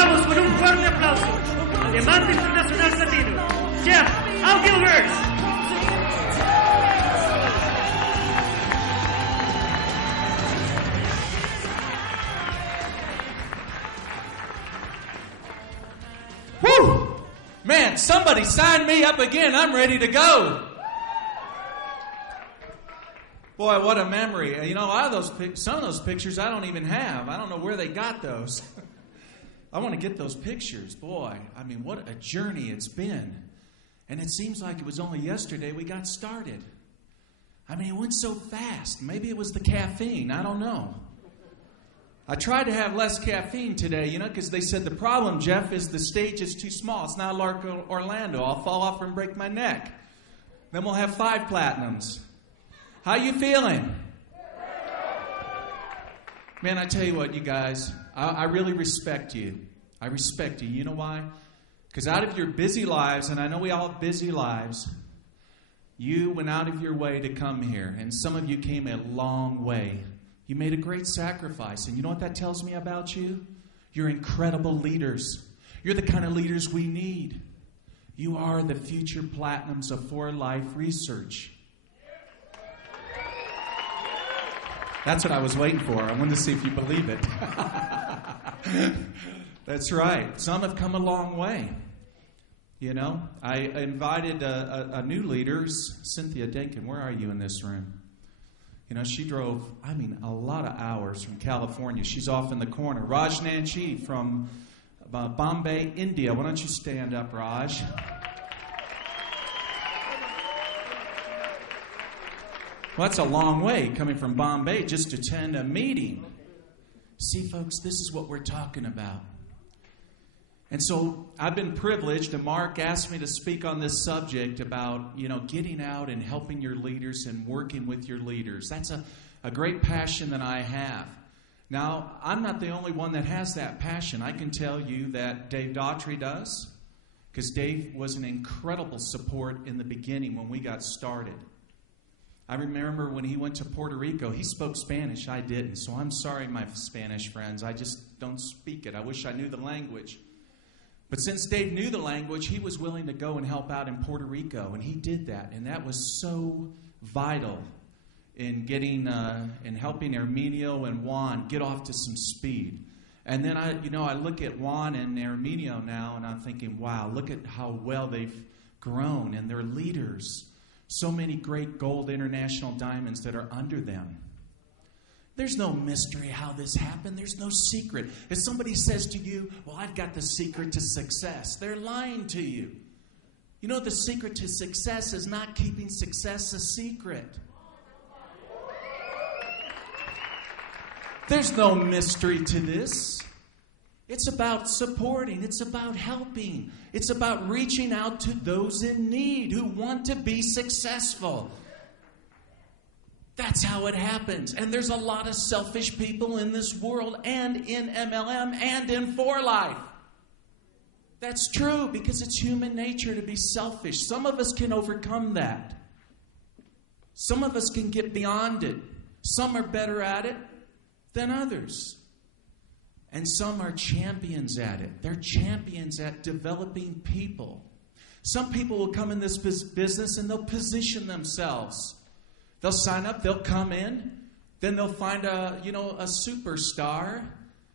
Recibamos con un fuerte aplauso al diamante internacional latino, Jeff Altgilbers. Woo! Man, somebody sign me up again. I'm ready to go. Boy, what a memory. You know, some of those pictures I don't even have. I don't know where they got those. I want to get those pictures. Boy, I mean, what a journey it's been. And it seems like it was only yesterday we got started. I mean, it went so fast. Maybe it was the caffeine. I don't know. I tried to have less caffeine today, you know, because they said the problem, Jeff, is the stage is too small. It's not like Orlando. I'll fall off and break my neck. Then we'll have 5 platinums. How you feeling? Man, I tell you what, you guys, I really respect you. I respect you. You know why? Because out of your busy lives, and I know we all have busy lives, you went out of your way to come here. And some of you came a long way. You made a great sacrifice. And you know what that tells me about you? You're incredible leaders. You're the kind of leaders we need. You are the future platinums of For Life Research. That's what I was waiting for. I wanted to see if you believe it. That's right. Some have come a long way. You know, I invited a new leader, Cynthia Denkin. Where are you in this room? You know, she drove, a lot of hours from California. She's off in the corner. Raj Nanchi from Bombay, India. Why don't you stand up, Raj? Well, that's a long way coming from Bombay just to attend a meeting. See, folks, this is what we're talking about. And so I've been privileged, and Mark asked me to speak on this subject about, you know, getting out and helping your leaders and working with your leaders. That's a great passion that I have. Now, I'm not the only one that has that passion. I can tell you that Dave Daughtry does, because Dave was an incredible support in the beginning when we got started. I remember when he went to Puerto Rico, he spoke Spanish. I didn't. So I'm sorry, my Spanish friends. I just don't speak it. I wish I knew the language. But since Dave knew the language, he was willing to go and help out in Puerto Rico. And he did that. And that was so vital in getting, in helping Herminio and Juan get off to some speed. And then I look at Juan and Herminio now, and I'm thinking, wow, look at how well they've grown. And they're leaders. So many great gold international diamonds that are under them. There's no mystery how this happened. There's no secret. If somebody says to you, well, I've got the secret to success, they're lying to you. You know, the secret to success is not keeping success a secret. There's no mystery to this. It's about supporting. It's about helping. It's about reaching out to those in need who want to be successful. That's how it happens. And there's a lot of selfish people in this world and in MLM and in For Life. That's true because it's human nature to be selfish. Some of us can overcome that. Some of us can get beyond it. Some are better at it than others. And some are champions at it. They're champions at developing people. Some people will come in this business and they'll position themselves. They'll sign up, they'll come in, then they'll find a superstar,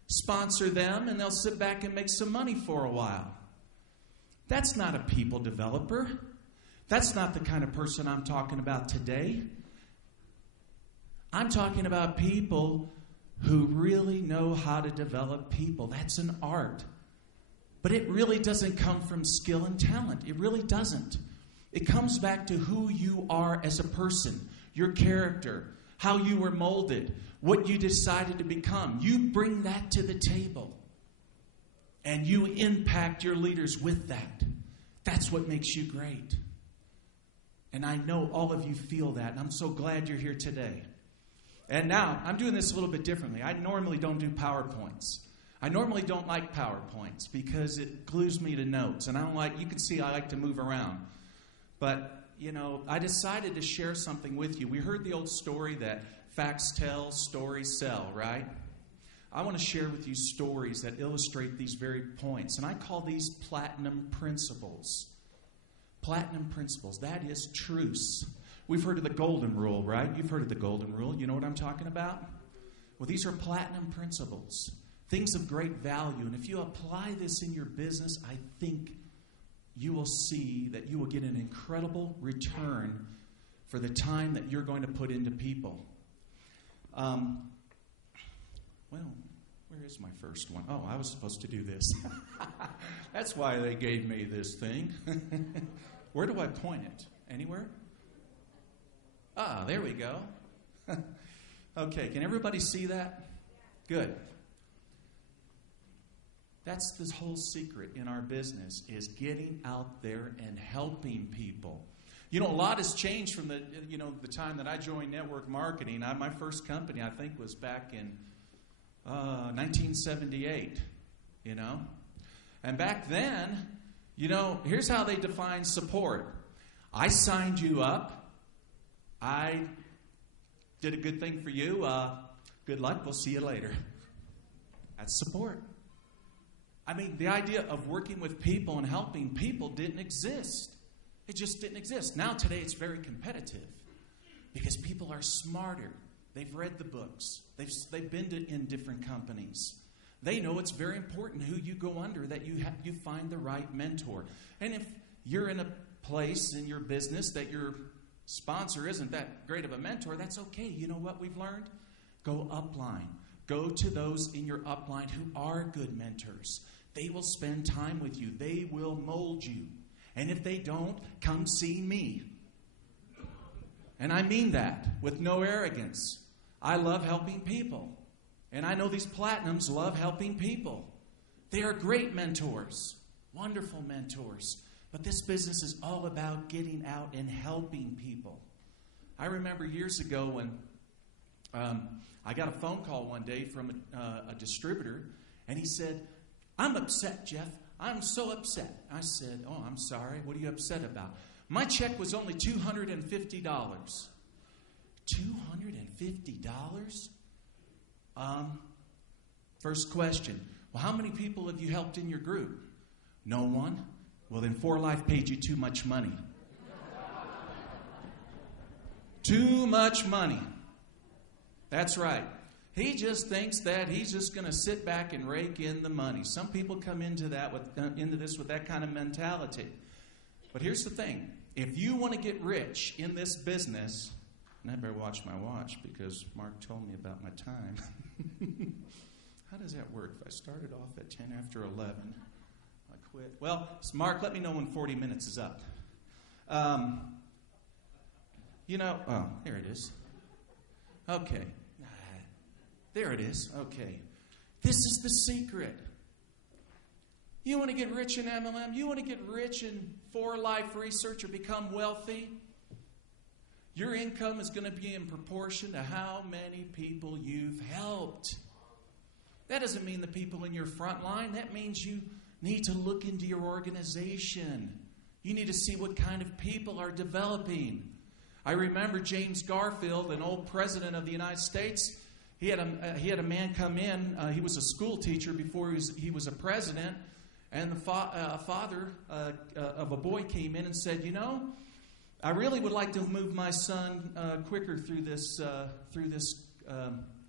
sponsor them, and they'll sit back and make some money for a while. That's not a people developer. That's not the kind of person I'm talking about today. I'm talking about people who really know how to develop people. That's an art. But it really doesn't come from skill and talent. It really doesn't. It comes back to who you are as a person, your character, how you were molded, what you decided to become. You bring that to the table. And you impact your leaders with that. That's what makes you great. And I know all of you feel that, and I'm so glad you're here today. And now, I'm doing this a little bit differently. I normally don't do PowerPoints. I normally don't like PowerPoints because it glues me to notes. And I don't like, you can see I like to move around. But, you know, I decided to share something with you. We heard the old story that facts tell, stories sell, right? I want to share with you stories that illustrate these very points. And I call these platinum principles. Platinum principles. That is truce. We've heard of the golden rule, right? You've heard of the golden rule. You know what I'm talking about? Well, these are platinum principles. Things of great value. And if you apply this in your business, I think you will see that you will get an incredible return for the time that you're going to put into people. Well, where is my first one? Oh, I was supposed to do this. That's why they gave me this thing. Where do I point it? Anywhere? Ah, there we go. Okay, can everybody see that? Good. That's the whole secret in our business, is getting out there and helping people. You know, a lot has changed from the time that I joined network marketing. My first company, I think, was back in 1978, And back then, here's how they define support. I signed you up. I did a good thing for you. Good luck. We'll see you later. That's support. I mean, the idea of working with people and helping people didn't exist. It just didn't exist. Now, today, it's very competitive because people are smarter. They've read the books. They've been in different companies. They know it's very important who you go under, that you find the right mentor. And if you're in a place in your business that your sponsor isn't that great of a mentor, that's okay. You know what we've learned? Go upline. Go to those in your upline who are good mentors. They will spend time with you. They will mold you. And if they don't, come see me. And I mean that with no arrogance. I love helping people. And I know these platinums love helping people. They are great mentors, wonderful mentors. But this business is all about getting out and helping people. I remember years ago when I got a phone call one day from a distributor, and he said, "I'm upset, Jeff. I'm so upset." I said, "Oh, I'm sorry. What are you upset about?" "My check was only $250. $250? First question, well, how many people have you helped in your group? No one? Well, then 4Life paid you too much money. Too much money. That's right. He just thinks that he's just going to sit back and rake in the money. Some people come into this with that kind of mentality. But here's the thing. If you want to get rich in this business, and I better watch my watch because Mark told me about my time. How does that work? If I started off at 10 after 11, I quit. Well, Mark, let me know when 40 minutes is up. Oh, there it is. Okay. There it is. Okay. This is the secret. You want to get rich in MLM? You want to get rich in 4Life Research or become wealthy? Your income is going to be in proportion to how many people you've helped. That doesn't mean the people in your front line. That means you need to look into your organization. You need to see what kind of people are developing. I remember James Garfield, an old president of the United States. He had a man come in. He was a school teacher before he was a president. And the father of a boy came in and said, I really would like to move my son quicker through this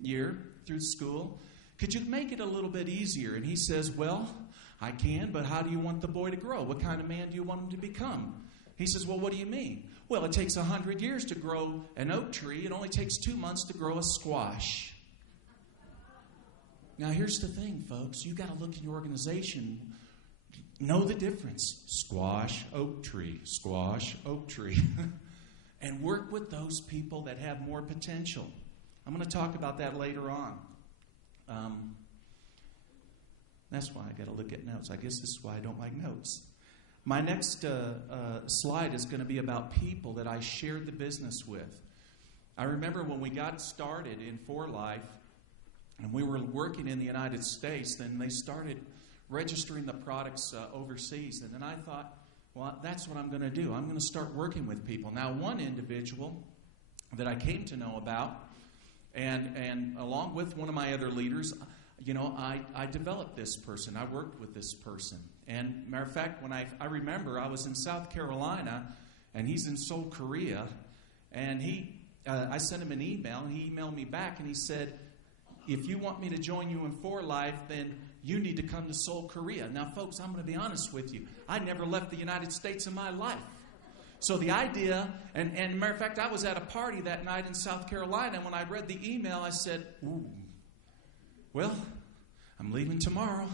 year, through school. Could you make it a little bit easier? And he says, well, I can, but how do you want the boy to grow? What kind of man do you want him to become? He says, well, what do you mean? Well, it takes 100 years to grow an oak tree. It only takes 2 months to grow a squash. Now, here's the thing, folks. You've got to look in your organization. Know the difference. Squash, oak tree, squash, oak tree. And work with those people that have more potential. I'm going to talk about that later on. That's why I got to look at notes. I guess this is why I don't like notes. My next slide is going to be about people that I shared the business with. I remember when we got started in 4Life, and we were working in the United States, then they started registering the products overseas. And then I thought, well, that's what I'm going to do. I'm going to start working with people. Now, one individual that I came to know about, and along with one of my other leaders, I developed this person. I worked with this person. And matter of fact, when I remember I was in South Carolina, and he's in Seoul, Korea, and I sent him an email, and he emailed me back, and he said, if you want me to join you in For Life, then you need to come to Seoul, Korea. Now, folks, I'm going to be honest with you. I never left the United States in my life. So the idea, and matter of fact, I was at a party that night in South Carolina, and when I read the email, I said, ooh, well, I'm leaving tomorrow.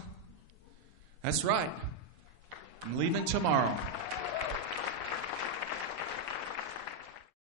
That's right. I'm leaving tomorrow.